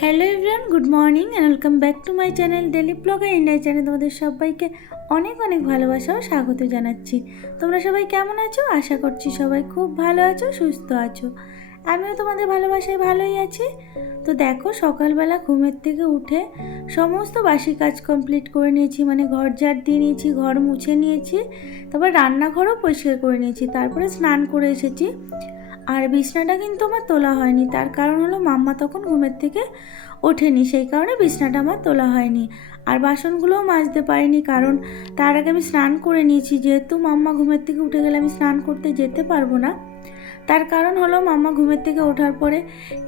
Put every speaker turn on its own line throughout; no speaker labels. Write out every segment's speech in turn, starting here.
Hello everyone good morning and welcome back to my channel daily vlogger India channel তোমাদের সবাইকে অনেক অনেক ভালোবাসা ও স্বাগত জানাচ্ছি। তোমরা সবাই কেমন আছো? আশা করছি সবাই খুব ভালো আছো, সুস্থ আছো। আমিও তোমাদের ভালোবাসায় ভালোই আছি। তো দেখো, সকালবেলা ঘুমের থেকে উঠে সমস্ত বাসি কাজ কমপ্লিট করে নিয়েছি মানে ঘর ঝাড় দিয়ে নিয়েছি, ঘর মুছে নিয়েছি, তারপর রান্নাঘরও পরিষ্কার করে নিয়েছি, তারপরে স্নান করে এসেছি। আর বিছনাটা কিন্তু আমার তোলা হয়নি। তার কারণ হলো মাম্মা তখন ঘুমের থেকে ওঠেনি, সেই কারণে বিছনাটা আমার তোলা হয়নি। আর বাসনগুলোও মাজতে পারিনি কারণ তার আগে আমি স্নান করে নিয়েছি। যেহেতু মাম্মা ঘুমের থেকে উঠে গেলে আমি স্নান করতে যেতে পারব না, তার কারণ হলো মাম্মা ঘুমের থেকে ওঠার পরে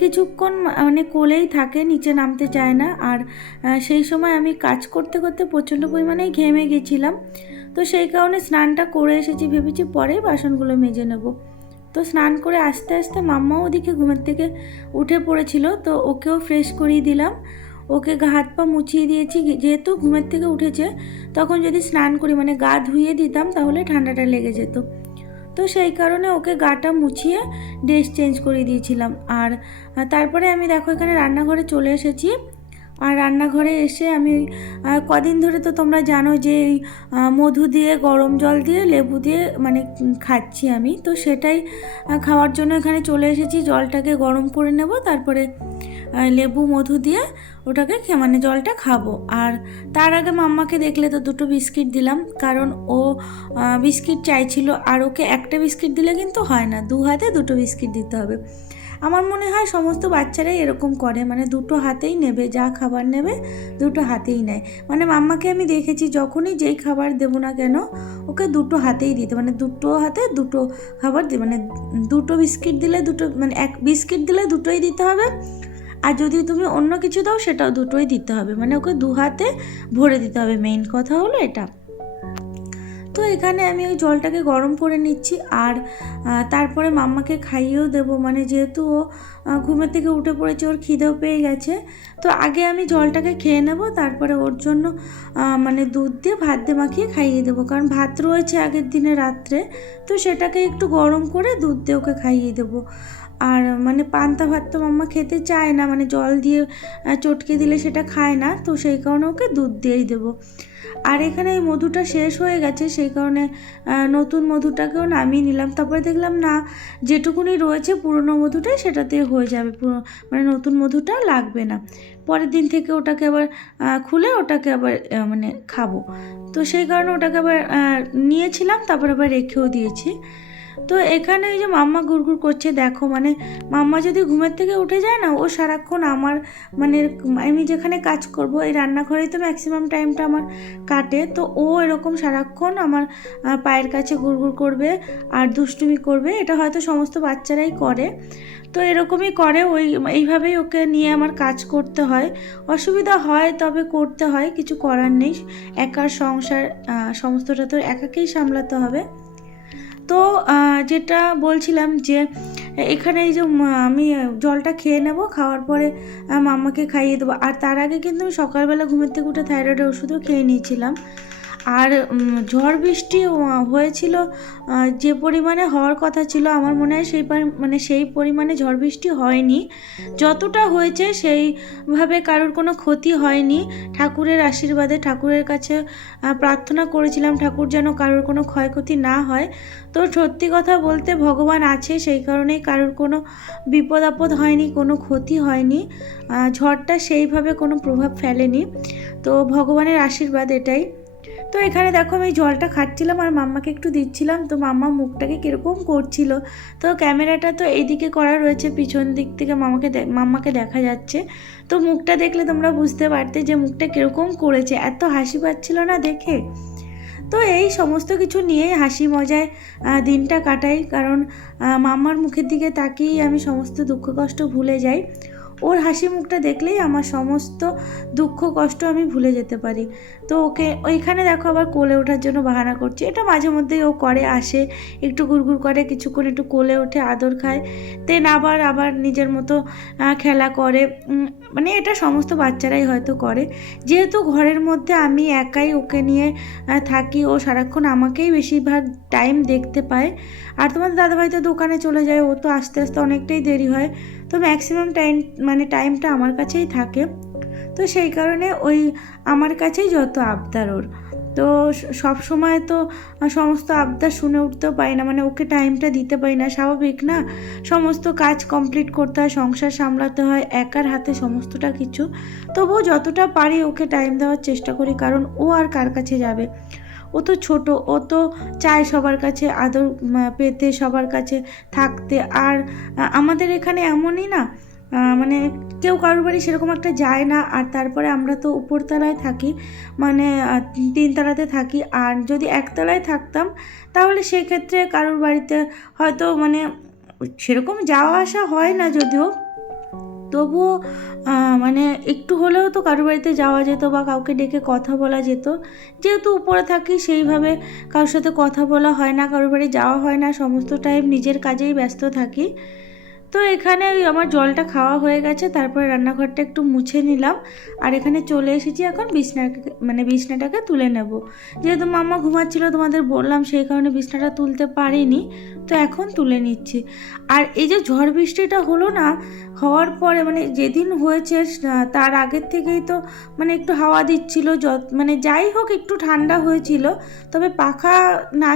কিছুক্ষণ মানে কোলেই থাকে, নিচে নামতে চায় না। আর সেই সময় আমি কাজ করতে করতে প্রচণ্ড পরিমাণে ঘেমে গেছিলাম। তো সেই কারণে স্নানটা করে এসেছি, ভেবেছি পরে বাসনগুলো মেজে নেব। তো স্নান করে আস্তে আস্তে মাম্মাও ওদিকে ঘুমের থেকে উঠে পড়েছিল, তো ওকেও ফ্রেশ করিয়ে দিলাম। ওকে গা হাত পা মুছিয়ে দিয়েছি, যেহেতু ঘুমের থেকে উঠেছে, তখন যদি স্নান করি মানে গা ধুয়ে দিতাম, তাহলে ঠান্ডাটা লেগে যেত। তো সেই কারণে ওকে গাটা মুছিয়ে ড্রেস চেঞ্জ করে দিয়েছিলাম। আর তারপরে আমি দেখো এখানে রান্নাঘরে চলে এসেছি। আর রান্নাঘরে এসে আমি কদিন ধরে তো তোমরা জানো যে এই মধু দিয়ে, গরম জল দিয়ে, লেবু দিয়ে মানে খাচ্ছি আমি। তো সেটাই খাওয়ার জন্য এখানে চলে এসেছি। জলটাকে গরম করে নেব, তারপরে লেবু, মধু দিয়ে ওটাকে মানে জলটা খাব। আর তার আগে মাম্মাকে দেখলে তো দুটো বিস্কিট দিলাম, কারণ ও বিস্কিট চাইছিল, আর ওকে একটা বিস্কিট দিলে কিন্তু হয় না। দু হাতে দুটো বিস্কিট দিতে হবে। আমার মনে হয় সমস্ত বাচ্চারাই এরকম করে। মানে দুটো হাতেই নেবে, যা খাবার নেবে, দুটো হাতেই নেয়। মানে মাম্মাকে আমি দেখেছি যখনই যেই খাবার দেবো না কেন, ওকে দুটো হাতেই দিতে মানে দুটো হাতে দুটো খাবার দিই মানে দুটো বিস্কিট দিলে দুটো মানে এক বিস্কিট দিলে দুটোই দিতে হবে। আর যদি তুমি অন্য কিছু দাও, সেটাও দুটোই দিতে হবে। মানে ওকে দু হাতে ভরে দিতে হবে। মেইন কথা হলো এটা। তো এখানে আমি ওই জলটাকে গরম করে নিচ্ছি আর তারপরে মাম্মাকে খাইয়েও দেবো। মানে যেহেতু ও ঘুমের থেকে উঠে পড়েছে, ওর খিদেও পেয়ে গেছে। তো আগে আমি জলটাকে খেয়ে নেব, তারপরে ওর জন্য মানে দুধ দিয়ে ভাত দিয়ে মাখিয়ে খাইয়ে দেবো। কারণ ভাত রয়েছে আগের দিনে রাত্রে, তো সেটাকে একটু গরম করে দুধ দিয়ে ওকে খাইয়ে দেবো। আর মানে পান্তা ভাত তো মাম্মা খেতে চায় না মানে জল দিয়ে চটকে দিলে সেটা খায় না, তো সেই কারণে ওকে দুধ দিয়েই দেবো। আর এখানে এই মধুটা শেষ হয়ে গেছে, সেই কারণে নতুন মধুটাকেও নামিয়ে নিলাম। তারপরে দেখলাম না, যেটুকুনি রয়েছে পুরনো মধুটাই সেটাতে হয়ে যাবে মানে নতুন মধুটা লাগবে না। পরের দিন থেকে ওটাকে আবার খুলে ওটাকে আবার মানে খাব। তো সেই কারণে ওটাকে আবার নিয়েছিলাম, তারপর আবার রেখেও দিয়েছি। তো এখানে এই যে মাম্মা গুড়গুড় করছে, দেখো মানে মাম্মা যদি ঘুমের থেকে উঠে যায় না, ও সারাক্ষণ আমার মানে আমি যেখানে কাজ করব, এই রান্নাঘরেই তো ম্যাক্সিমাম টাইমটা আমার কাটে। তো ও এরকম সারাক্ষণ আমার পায়ের কাছে গুড়গুড় করবে আর দুষ্টুমি করবে, এটা হয়তো সমস্ত বাচ্চারাই করে। তো এরকমই করে, ওই, এইভাবেই ওকে নিয়ে আমার কাজ করতে হয়। অসুবিধা হয়, তবে করতে হয়, কিছু করার নেই। একার সংসার সমস্তটা তো একাকেই সামলাতে হবে। তো যেটা বলছিলাম যে, এখানে এই যে আমি জলটা খেয়ে নেব, খাওয়ার পরে মামাকে খাইয়ে দেবো। আর তার আগে কিন্তু আমি সকালবেলা ঘুমের থেকে উঠে থাইরয়েডের ওষুধও খেয়ে নিয়েছিলাম। আর ঝড় বৃষ্টি হয়েছিল যে পরিমাণে হওয়ার কথা ছিল, আমার মনে হয় সেই মানে সেই পরিমাণে ঝড় বৃষ্টি হয়নি। যতটা হয়েছে সেইভাবে কারোর কোনো ক্ষতি হয়নি। ঠাকুরের আশীর্বাদে ঠাকুরের কাছে প্রার্থনা করেছিলাম, ঠাকুর যেন কারোর কোনো ক্ষয়ক্ষতি না হয়। তো সত্যি কথা বলতে ভগবান আছে, সেই কারণেই কারোর কোনো বিপদ আপদ হয়নি, কোনো ক্ষতি হয়নি। ঝড়টা সেইভাবে কোনো প্রভাব ফেলেনি। তো ভগবানের আশীর্বাদ এটাই। তো এখানে দেখো আমি জলটা খাচ্ছিলাম আর মাম্মাকে একটু দিচ্ছিলাম। তো মাম্মা মুখটাকে কীরকম করছিল। তো ক্যামেরাটা তো এইদিকে করা রয়েছে, পিছন দিক থেকে মামাকে মাম্মাকে দেখা যাচ্ছে। তো মুখটা দেখলে তোমরা বুঝতে পারতে যে মুখটা কীরকম করেছে। এত হাসি পাচ্ছিল না দেখে? তো এই সমস্ত কিছু নিয়েই হাসি মজায় দিনটা কাটাই। কারণ মাম্মার মুখের দিকে তাকিয়েই আমি সমস্ত দুঃখ কষ্ট ভুলে যাই। ওর হাসি মুখটা দেখলেই আমার সমস্ত দুঃখ, কষ্ট আমি ভুলে যেতে পারি। তো ওকে, ওইখানে দেখো আবার কোলে ওঠার জন্য বাহানা করছে। এটা মাঝে মধ্যেই ও করে, আসে, একটু গুড়গুড় করে, কিছুক্ষণ একটু কোলে ওঠে, আদর খায়। দেন আবার আবার নিজের মতো খেলা করে। মানে এটা সমস্ত বাচ্চারাই হয়তো করে। যেহেতু ঘরের মধ্যে আমি একাই ওকে নিয়ে থাকি, ও সারাক্ষণ আমাকেই বেশিরভাগ টাইম দেখতে পায়। আর তোমার দাদাভাই তো দোকানে চলে যায়, ও তো আস্তে আস্তে অনেকটাই দেরি হয়। তো ম্যাক্সিমাম টাইম মানে টাইমটা আমার কাছেই থাকে। তো সেই কারণে ওই আমার কাছেই যত আবদার ওর। তো সব সময় তো সমস্ত আবদার শুনে উঠতেও পারি না মানে ওকে টাইমটা দিতে পারি না, স্বাভাবিক না? সমস্ত কাজ কমপ্লিট করতে হয়, সংসার সামলাতে হয়, একার হাতে সমস্তটা কিছু। তবুও যতটা পারি ওকে টাইম দেওয়ার চেষ্টা করি, কারণ ও আর কার কাছে যাবে? ও তো ছোট, ও তো চায় সবার কাছে আদর পেতে সবার কাছে থাকতে। আর আমাদের এখানে এমনই না মানে কেউ কারোর বাড়ি সেরকম একটা যায় না। আর তারপরে আমরা তো উপরতলায় থাকি মানে তিনতলাতে থাকি। আর যদি একতলায় থাকতাম, তাহলে সেক্ষেত্রে কারোর বাড়িতে হয়তো মানে সেরকম যাওয়া আসা হয় না যদিও। তবুও মানে একটু হলেও তো কারোর বাড়িতে যাওয়া যেত বা কাউকে ডেকে কথা বলা যেত। যেহেতু উপরে থাকি, সেইভাবে কারোর সাথে কথা বলা হয় না, কারোর বাড়ি যাওয়া হয় না, সমস্ত টাইম নিজের কাজেই ব্যস্ত থাকি। তো এখানে আমার জলটা খাওয়া হয়ে গেছে, তারপরে রান্নাঘরটা একটু মুছে নিলাম। আর এখানে চলে এসেছি এখন বিছনাকে মানে বিছনাটাকে তুলে নেব। যেহেতু মাম্মা ঘুমাচ্ছিল, তোমাদের বললাম সেই কারণে বিছনাটা তুলতে পারিনি, তো এখন তুলে নিচ্ছি। আর এই যে ঝড় বৃষ্টিটা হলো না, হওয়ার পরে মানে যেদিন হয়েছে তার আগের থেকেই তো মানে একটু হাওয়া দিচ্ছিল মানে যাই হোক একটু ঠান্ডা হয়েছিল, তবে পাখা না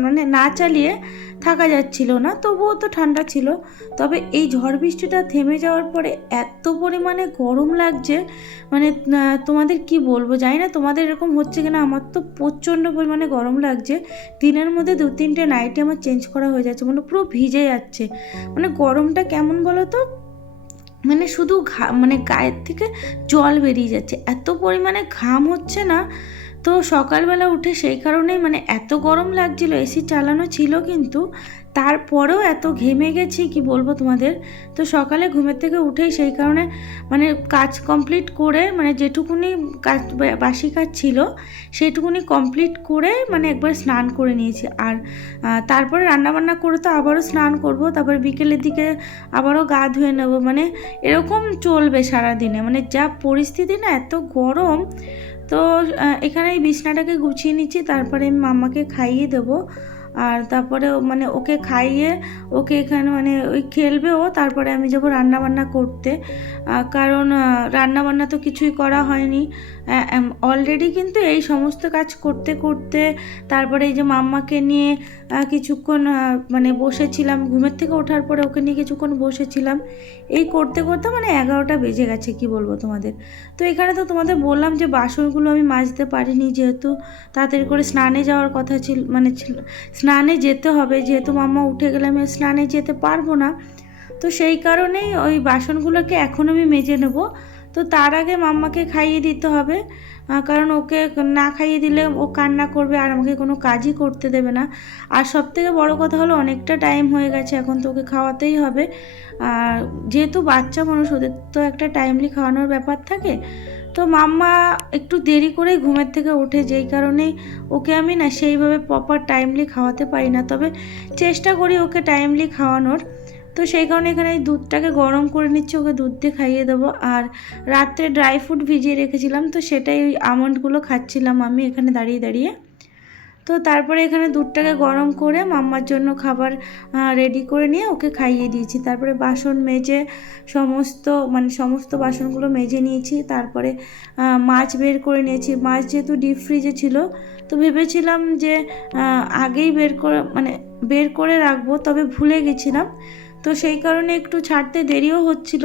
মানে না চালিয়ে থাকা যাচ্ছিল না, তবুও তো ঠান্ডা ছিল। তবে এই ঝড় বৃষ্টিটা থেমে যাওয়ার পরে এত পরিমাণে গরম লাগছে মানে তোমাদের কি বলব? জানি না তোমাদের এরকম হচ্ছে কিনা, আমার তো প্রচণ্ড পরিমাণে গরম লাগছে। দিনের মধ্যে দু তিনটে নাইটে আমার চেঞ্জ করা হয়ে যাচ্ছে মানে পুরো ভিজে যাচ্ছে। মানে গরমটা কেমন বলো তো? মানে শুধু ঘা মানে গায়ের থেকে জল বেরিয়ে যাচ্ছে। এত পরিমাণে ঘাম হচ্ছে না। তো সকালবেলা উঠে সেই কারণেই মানে এত গরম লাগছিল, এসি চালানো ছিল কিন্তু তারপরেও এত ঘেমে গেছি, কি বলব তোমাদের? তো সকালে ঘুমের থেকে উঠেই সেই কারণে মানে কাজ কমপ্লিট করে মানে যেটুকুনি কাজ বাসি কাজ ছিল সেইটুকুনি কমপ্লিট করে মানে একবার স্নান করে নিয়েছি। আর তারপরে রান্নাবান্না করে তো আবারও স্নান করব, তারপর বিকেলের দিকে আবারও গা ধুয়ে নেব। মানে এরকম চলবে সারা দিনে মানে যা পরিস্থিতি না এত গরম। তো এখানে এই বিছনাটাকে গুছিয়ে নিচ্ছি, তারপরে আমি মামাকে খাইয়ে দেবো। আর তারপরে মানে ওকে খাইয়ে ওকে এখানে মানে ওই খেলবে ও, তারপরে আমি যাব রান্নাবান্না করতে। কারণ রান্নাবান্না তো কিছুই করা হয়নি। অলরেডি কিন্তু এই সমস্ত কাজ করতে করতে তারপরে এই যে মাম্মাকে নিয়ে কিছুক্ষণ মানে বসেছিলাম। ঘুমের থেকে ওঠার পরে ওকে নিয়ে কিছুক্ষণ বসেছিলাম। এই করতে করতে মানে এগারোটা বেজে গেছে, কি বলব তোমাদের। তো এখানে তো তোমাদের বললাম যে বাসনগুলো আমি মাজতে পারিনি যেহেতু, তাড়াতাড়ি করে স্নানে যাওয়ার কথা ছিল মানে ছিল স্নানে যেতে হবে, যেহেতু মাম্মা উঠে গেলে আমি স্নানে যেতে পারব না। তো সেই কারণেই ওই বাসনগুলোকে এখন আমি মেজে নেব। তো তার আগে মাম্মাকে খাইয়ে দিতে হবে কারণ ওকে না খাইয়ে দিলে ও কান্না করবে আর আমাকে কোনো কাজই করতে দেবে না। আর সব থেকে বড়ো কথা হলো অনেকটা টাইম হয়ে গেছে, এখন তো ওকে খাওয়াতেই হবে। আর যেহেতু বাচ্চা মানুষ, ওদের তো একটা টাইমলি খাওয়ানোর ব্যাপার থাকে তো মাম্মা একটু দেরি করেই ঘুমের থেকে ওঠে, যেই কারণে ওকে আমি না সেইভাবে প্রপার টাইমলি খাওয়াতে পারি না। তবে চেষ্টা করি ওকে টাইমলি খাওয়ানোর। তো সেই কারণে এখানে এই দুধটাকে গরম করে নিচ্ছি, ওকে দুধ দিয়ে খাইয়ে দেবো। আর রাত্রে ড্রাই ফ্রুট ভিজিয়ে রেখেছিলাম, তো সেটাই ওই আমন্ডগুলো খাচ্ছিলাম আমি এখানে দাঁড়িয়ে দাঁড়িয়ে। তো তারপরে এখানে দুধটাকে গরম করে মাম্মার জন্য খাবার রেডি করে নিয়ে ওকে খাইয়ে দিয়েছি। তারপরে বাসন মেজে সমস্ত মানে সমস্ত বাসনগুলো মেজে নিয়েছি। তারপরে মাছ বের করে নিয়েছি। মাছ যেহেতু ডিপ ফ্রিজে ছিল, তো ভেবেছিলাম যে আগেই বের করে মানে বের করে রাখব, তবে ভুলে গেছিলাম। তো সেই কারণে একটু ছাড়তে দেরিও হচ্ছিল।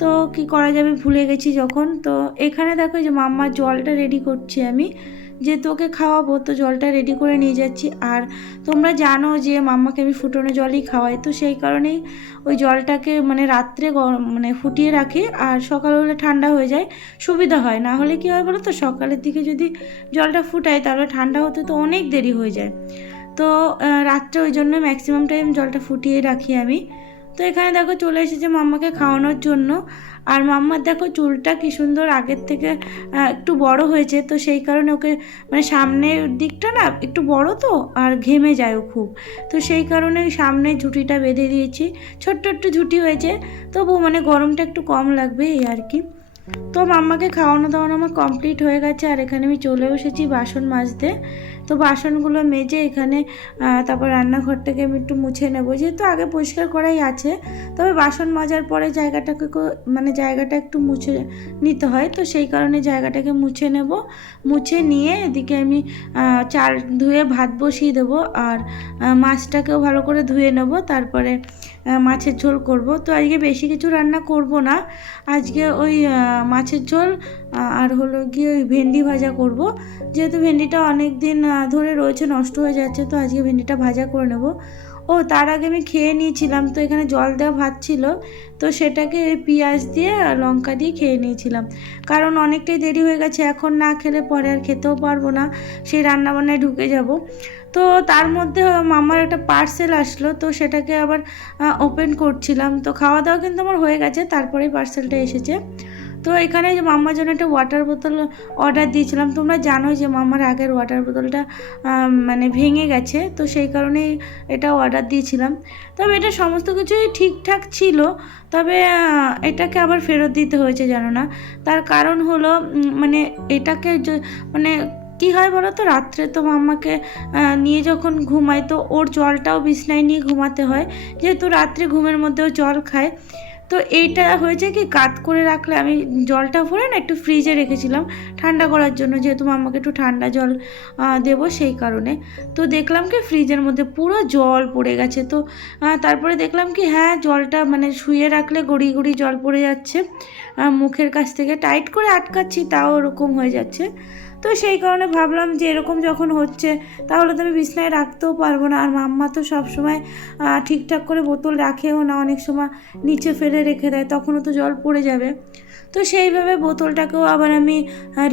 তো কি করা যাবে ভুলে গেছি যখন। তো এখানে দেখো যে মাম্মার জলটা রেডি করছি আমি। যে তোকে খাওয়াবো, তো জলটা রেডি করে নিয়ে যাচ্ছি। আর তোমরা জানো যে মাম্মাকে আমি ফুটোনো জলই খাওয়াই। তো সেই কারণেই ওই জলটাকে মানে রাত্রে মানে ফুটিয়ে রাখি আর সকাল হলে ঠান্ডা হয়ে যায়। সুবিধা হয়। না হলে কী হয় বলো তো? সকালের দিকে যদি জলটা ফুটাই তাহলে ঠান্ডা হতে তো অনেক দেরি হয়ে যায়। তো রাত্রে ওই জন্য ম্যাক্সিমাম টাইম জলটা ফুটিয়ে রাখি আমি। তো এখানে দেখো চলে এসেছে মাম্মাকে খাওয়ানোর জন্য। আর মাম্মার দেখো চুলটা কি সুন্দর আগের থেকে একটু বড় হয়েছে, তো সেই কারণে ওকে মানে সামনের দিকটা না একটু বড় তো, আর ঘেমে যায় ও খুব। তো সেই কারণে সামনে ঝুঁটিটা বেঁধে দিয়েছি। ছোট্ট একটু ঝুঁটি হয়েছে তবু মানে গরমটা একটু কম লাগবে এই আর কি। তো মাম্মাকে খাওয়ানো দাওয়ানো আমার কমপ্লিট হয়ে গেছে, আর এখানে আমি চলে এসেছি বাসন মাজতে। তো বাসনগুলো মেজে এখানে তারপর রান্নাঘরটাকে আমি একটু মুছে নেব। যেহেতু আগে পরিষ্কার করাই আছে, তবে বাসন মাজার পরে জায়গাটাকে মানে জায়গাটা একটু মুছে নিতে হয়। তো সেই কারণে জায়গাটাকে মুছে নেব। মুছে নিয়ে এদিকে আমি চাল ধুয়ে ভাত বসিয়ে দেবো, আর মাছটাকেও ভালো করে ধুয়ে নেব। তারপরে মাছের ঝোল করব। তো আজকে বেশি কিছু রান্না করব না। আজকে ওই মাছের ঝোল আর হলো গিয়ে ওই ভেন্ডি ভাজা করব। যেহেতু ভেন্ডিটা অনেক দিন ধরে রয়েছে, নষ্ট হয়ে যাচ্ছে, তো আজকে ভেন্ডিটা ভাজা করে নেব। ও, তার আগে আমি খেয়ে নিয়েছিলাম। তো এখানে জল দেওয়া ভাত ছিল। তো সেটাকে পেঁয়াজ দিয়ে লঙ্কা দিয়ে খেয়ে নিয়েছিলাম। কারণ অনেকটাই দেরি হয়ে গেছে। এখন না খেলে পরে আর খেতেও পারব না। সেই রান্নাবান্নায় ঢুকে যাব। তো তার মধ্যে মামার একটা পার্সেল আসলো। তো সেটাকে আবার ওপেন করছিলাম। তো খাওয়া দাওয়া কিন্তু আমার হয়ে গেছে। তারপরেই পার্সেলটা এসেছে। তো এখানে যে মাম্মার জন্য একটা ওয়াটার বোতল অর্ডার দিয়েছিলাম, তোমরা জানো যে মাম্মার আগের ওয়াটার বোতলটা মানে ভেঙে গেছে, তো সেই কারণেই এটা অর্ডার দিয়েছিলাম। তবে এটা সমস্ত কিছুই ঠিকঠাক ছিল, তবে এটাকে আবার ফেরত দিতে হয়েছে জানো না। তার কারণ হলো মানে এটাকে মানে কী হয় বলো তো, রাত্রে তো মাম্মাকে নিয়ে যখন ঘুমায়, তো ওর জলটাও বিছনায় নিয়ে ঘুমাতে হয়, যেহেতু রাত্রে ঘুমের মধ্যেও জল খায়। তো এইটা হয়েছে কি, কাত করে রাখলে আমি জলটা ভরে না একটু ফ্রিজে রেখেছিলাম। ঠান্ডা করার জন্য যেহেতু মাম্মাকে একটু ঠান্ডা জল দেবো সেই কারণে। তো দেখলাম কি ফ্রিজের মধ্যে পুরো জল পড়ে গেছে। তো তারপরে দেখলাম কি হ্যাঁ জলটা মানে শুয়ে রাখলে গড়িয়ে গড়িয়ে জল পড়ে যাচ্ছে। মুখের কাছ থেকে টাইট করে আটকাচ্ছি, তাও ওরকম হয়ে যাচ্ছে। তো সেই কারণে ভাবলাম যে এরকম যখন হচ্ছে, তাহলে তো আমি বিছনায় রাখতেও পারব না। আর মাম্মা তো সবসময় ঠিকঠাক করে বোতল রাখেও না, অনেক সময় নিচে ফেলে রেখে দেয়, তখনও তো জল পড়ে যাবে। তো সেইভাবে বোতলটাকেও আবার আমি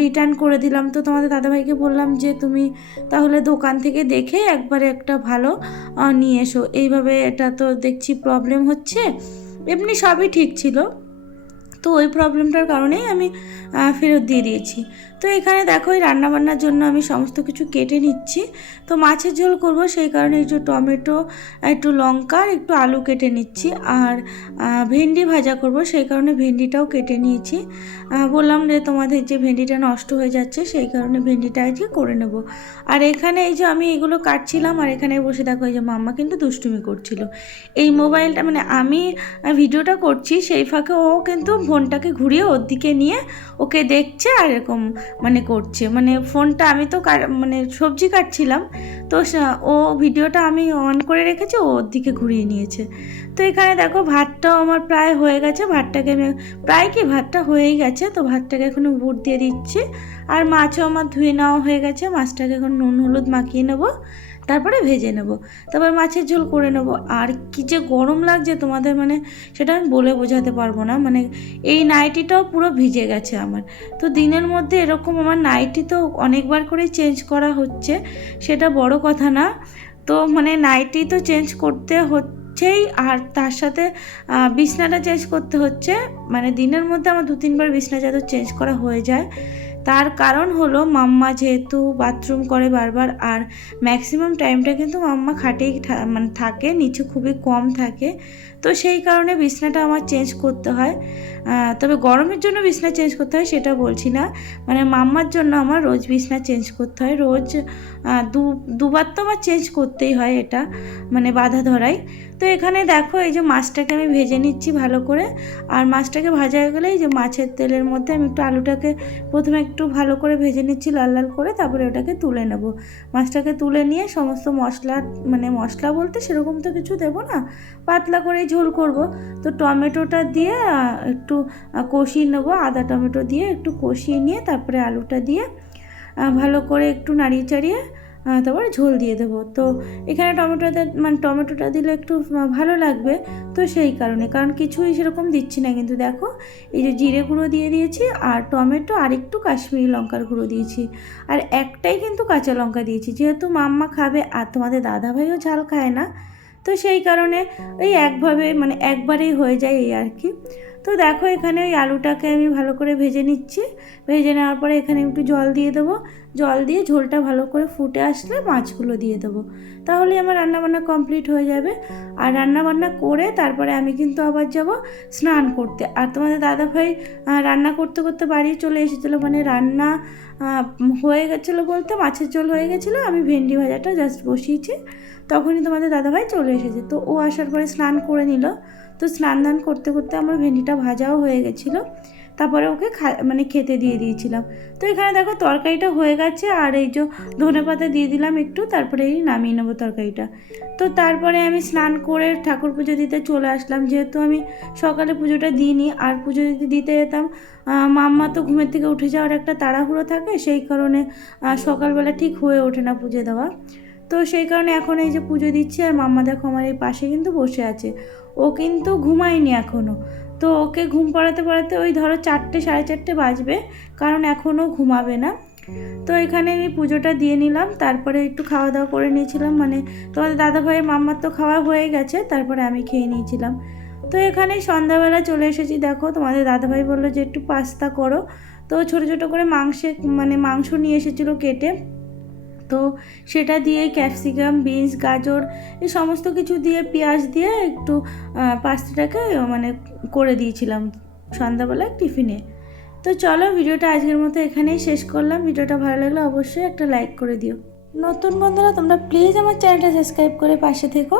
রিটার্ন করে দিলাম। তো তোমাদের দাদাভাইকে বললাম যে, তুমি তাহলে দোকান থেকে দেখে একবারে একটা ভালো নিয়ে এসো। এইভাবে এটা তো দেখছি প্রবলেম হচ্ছে। এমনি সবই ঠিক ছিল। তো ওই প্রবলেমটার কারণেই আমি ফেরত দিয়ে দিয়েছি। তো এখানে দেখো, এই রান্নাবান্নার জন্য আমি সমস্ত কিছু কেটে নিচ্ছি। তো মাছের ঝোল করব সেই কারণে একটু টমেটো, একটু লঙ্কা একটু আলু কেটে নিচ্ছি। আর ভেন্ডি ভাজা করব সেই কারণে ভেন্ডিটাও কেটে নিয়েছি। বললাম যে তোমাদের যে ভেন্ডিটা নষ্ট হয়ে যাচ্ছে সেই কারণে ভেন্ডিটা আজকে করে নেব। আর এখানে এই যে আমি এগুলো কাটছিলাম আর এখানে বসে দেখো এই যে মাম্মা কিন্তু দুষ্টুমি করছিল। এই মোবাইলটা মানে আমি ভিডিওটা করছি সেই ফাঁকে ও কিন্তু ফোনটাকে ঘুরিয়ে ওর দিকে নিয়ে ওকে দেখছে আর এরকম মানে করছে। মানে ফোনটা আমি তো মানে সবজি কাটছিলাম। তো ও ভিডিওটা আমি অন করে রেখেছি ওর দিকে ঘুরিয়ে নিয়েছে। তো এখানে দেখো ভাতটাও আমার প্রায় হয়ে গেছে। ভাতটাকে আমি, প্রায় কি ভাতটা হয়েই গেছে, তো ভাতটাকে এখন বুট দিয়ে দিচ্ছি। আর মাছও আমার ধুয়ে নেওয়া হয়ে গেছে। মাছটাকে এখন নুন, হলুদ মাখিয়ে নেব। তারপরে ভেজে নেব। তারপর মাছের ঝোল করে নেব। আর কি যে গরম লাগছে তোমাদের মানে সেটা আমি বলে বোঝাতে পারব না। মানে এই নাইটিটাও পুরো ভিজে গেছে আমার। তো দিনের মধ্যে এরকম আমার নাইটি তো অনেকবার করেই চেঞ্জ করা হচ্ছে। সেটা বড় কথা না। তো মানে নাইটি তো চেঞ্জ করতে হচ্ছেই। আর তার সাথে বিছনাটা চেঞ্জ করতে হচ্ছে। মানে দিনের মধ্যে আমার দু তিনবার বিছনা চাদর চেঞ্জ করা হয়ে যায়। তার কারণ হলো মাম্মা যেহেতু বাথরুম করে বারবার, আর ম্যাক্সিমাম টাইমটা কিন্তু মাম্মা খাটেই মানে থাকে, নিচে খুবই কম থাকে। তো সেই কারণে বিছনাটা আমার চেঞ্জ করতে হয়। তবে গরমের জন্য বিছনা চেঞ্জ করতে হয় সেটা বলছি না। মানে মাম্মার জন্য আমার রোজ বিছনা চেঞ্জ করতে হয়। রোজ দু, দুবার তো আমার চেঞ্জ করতেই হয় এটা মানে বাধা ধরাই। তো এখানে দেখো এই যে মাছটাকে আমি ভেজে নিচ্ছি ভালো করে। আর মাছটাকে ভাজা হয়ে গেলে এই যে মাছের তেলের মধ্যে আমি একটু আলুটাকে প্রথমে একটু ভালো করে ভেজে নিচ্ছি লাল লাল করে, তারপরে ওটাকে তুলে নেব। মাছটাকে তুলে নিয়ে সমস্ত মশলা মানে মশলা বলতে সেরকম তো কিছু দেবো না, পাতলা করে ঝোল করব। তো টমেটোটা দিয়ে একটু কষিয়ে নেব, আদা টমেটো দিয়ে একটু কষিয়ে নিয়ে তারপরে আলুটা দিয়ে ভালো করে একটু নাড়িয়ে চাড়িয়ে তারপরে ঝোল দিয়ে দেবো। তো এখানে টমেটোটা মানে টমেটোটা দিলে একটু ভালো লাগবে। তো সেই কারণে, কারণ কিছুই সেরকম দিচ্ছি না। কিন্তু দেখো, এই যে জিরে গুঁড়ো দিয়ে দিয়েছি, আর টমেটো, আর একটু কাশ্মীরি লঙ্কার গুঁড়ো দিয়েছি। আর একটাই কিন্তু কাঁচা লঙ্কা দিয়েছি। যেহেতু মাম্মা খাবে, আর তোমাদের দাদাভাইও ঝাল খায় না, তো সেই কারণে এই একভাবে মানে একবারেই হয়ে যায় এই আর কি। তো দেখো এখানে ওই আলুটাকে আমি ভালো করে ভেজে নিচ্ছি। ভেজে নেওয়ার পরে এখানে একটু জল দিয়ে দেবো। জল দিয়ে ঝোলটা ভালো করে ফুটে আসলে মাছগুলো দিয়ে দেবো। তাহলে আমার রান্নাবান্না কমপ্লিট হয়ে যাবে। আর রান্নাবান্না করে তারপরে আমি কিন্তু আবার যাব স্নান করতে। আর তোমাদের দাদাভাই রান্না করতে করতে বাড়ি চলে এসেছিল। মানে রান্না হয়ে গেছিল বলতে মাছের ঝোল হয়ে গেছিল। আমি ভেন্ডি ভাজাটা জাস্ট বসিয়েছি। তখনই তোমাদের দাদাভাই চলে এসেছে। তো ও আসার পরে স্নান করে নিল। তো স্নান দান করতে করতে আমার ভেন্ডিটা ভাজাও হয়ে গেছিল। তারপরে ওকে মানে খেতে দিয়ে দিয়েছিলাম। তো এখানে দেখো তরকারিটা হয়ে গেছে, আর এই যে ধনে পাতা দিয়ে দিলাম একটু, তারপরে এই নামিয়ে নেব তরকারিটা। তো তারপরে আমি স্নান করে ঠাকুর পুজো দিতে চলে আসলাম। যেহেতু আমি সকালে পুজোটা দিইনি, আর পুজো দিতে দিতে যেতাম মাম্মা তো ঘুমের থেকে উঠে যাওয়ার একটা তাড়াহুড়ো থাকে, সেই কারণে সকালবেলা ঠিক হয়ে ওঠে না পুজো দেওয়া। তো সেই কারণে এখন এই যে পুজো দিচ্ছি, আর মাম্মা দেখো আমার এই পাশে কিন্তু বসে আছে। ও কিন্তু ঘুমায়নি এখনও তো ওকে ঘুম পাড়াতে পাড়াতে ওই ধরো চারটে, সাড়ে চারটে বাজবে, কারণ এখনও ঘুমাবে না। তো এখানে আমি পুজোটা দিয়ে নিলাম, তারপরে একটু খাওয়া দাওয়া করে নিয়েছিলাম মানে তোমাদের দাদা ভাইয়ের মাম্মার তো খাওয়া হয়ে গেছে, তারপরে আমি খেয়ে নিয়েছিলাম। তো এখানে সন্ধ্যাবেলা চলে এসেছি, দেখো তোমাদের দাদাভাই বলল যে একটু পাস্তা করো। তো ছোট ছোট করে মাংসে মানে মাংস নিয়ে এসেছিল কেটে। তো সেটা দিয়ে ক্যাপসিকাম, বিনস, গাজর এই সমস্ত কিছু দিয়ে পেঁয়াজ দিয়ে একটু পাস্তাটাকে মানে করে দিয়েছিলাম সন্ধ্যাবেলা টিফিনে। তো চলো ভিডিওটা আজকের মতো এখানেই শেষ করলাম। ভিডিওটা ভালো লাগলে অবশ্যই একটা লাইক করে দিও। নতুন বন্ধুরা, তোমরা প্লিজ আমার চ্যানেলটা সাবস্ক্রাইব করে পাশে থেকো।